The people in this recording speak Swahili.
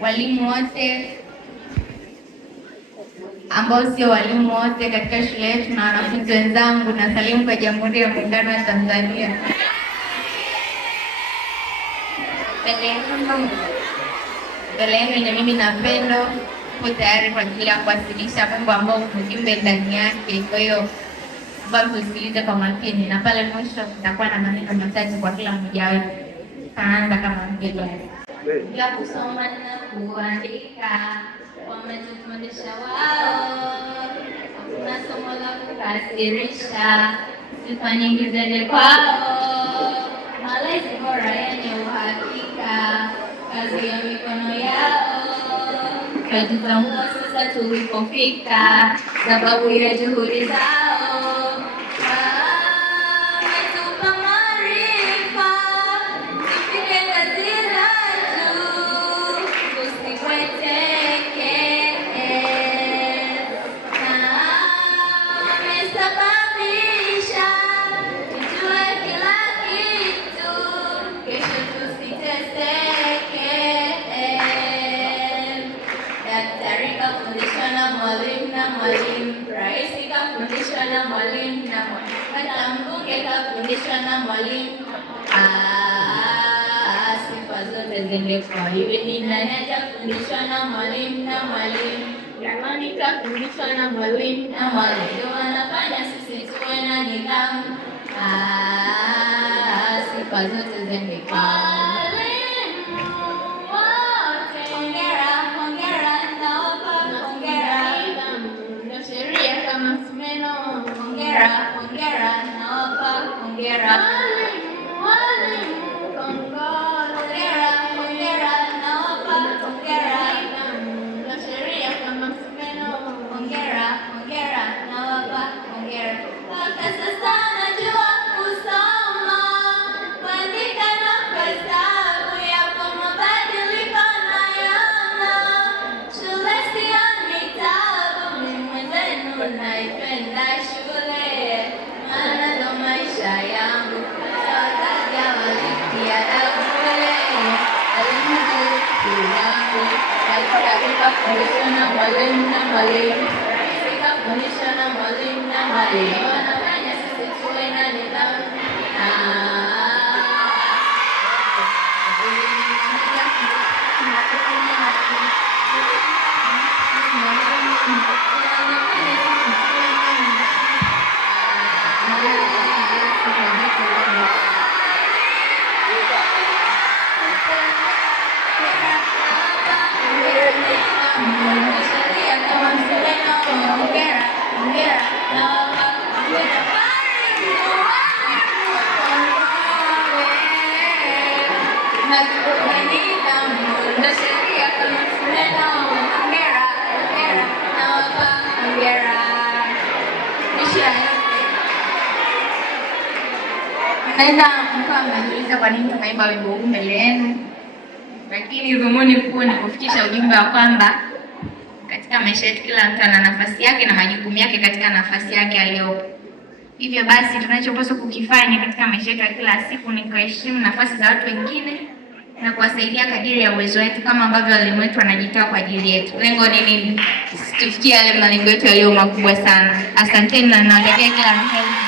walimu wote ambao sio walimu wote katika shule yetu na wanafunzi wenzangu, na salimu kwa Jamhuri ya Muungano wa Tanzania. Mbele yenu na mimi na Pendo tuko tayari kwa ajili ya kuwasilisha mambo ambao ujumbe ndani yake. Kwa hiyo tusikilize kwa makini, na pale mwisho tutakuwa na maneno machache kwa kila mmoja wetu. Kaanza kama mgeni ya kusoma na kuandika wametufundisha wao, hakuna somo la kukasirisha, sifa nyingi zende kwao, malezi bora yenye uhakika, kazi ya mikono yao, twajitambua sasa tulipofika, sababu ya juhudi zao. Sifa zote zende kwa hivi ni nani hajafundishwa na mwalimu na mwalimu, jamani kafundishwa na mwalimu na mwalimu, wanafanya sisi tuwe na nidhamu. Sifa zote zende kwa Naenda mkoa mnajiuliza kwa nini tunaimba wimbo huu mbele yenu, lakini dhumuni kuu ni kufikisha ujumbe wa kwamba katika maisha yetu kila mtu ana nafasi yake na majukumu yake katika nafasi yake aliyopo. Hivyo basi tunachopaswa kukifanya katika maisha yetu ya kila siku ni kuheshimu nafasi za watu wengine na kuwasaidia kadiri ya uwezo wetu, kama ambavyo walimu wetu wanajitoa kwa ajili yetu. Lengo ni nini? Tufikie yale malengo yetu yaliyo makubwa sana. Asanteni na nawatakia kila la heri.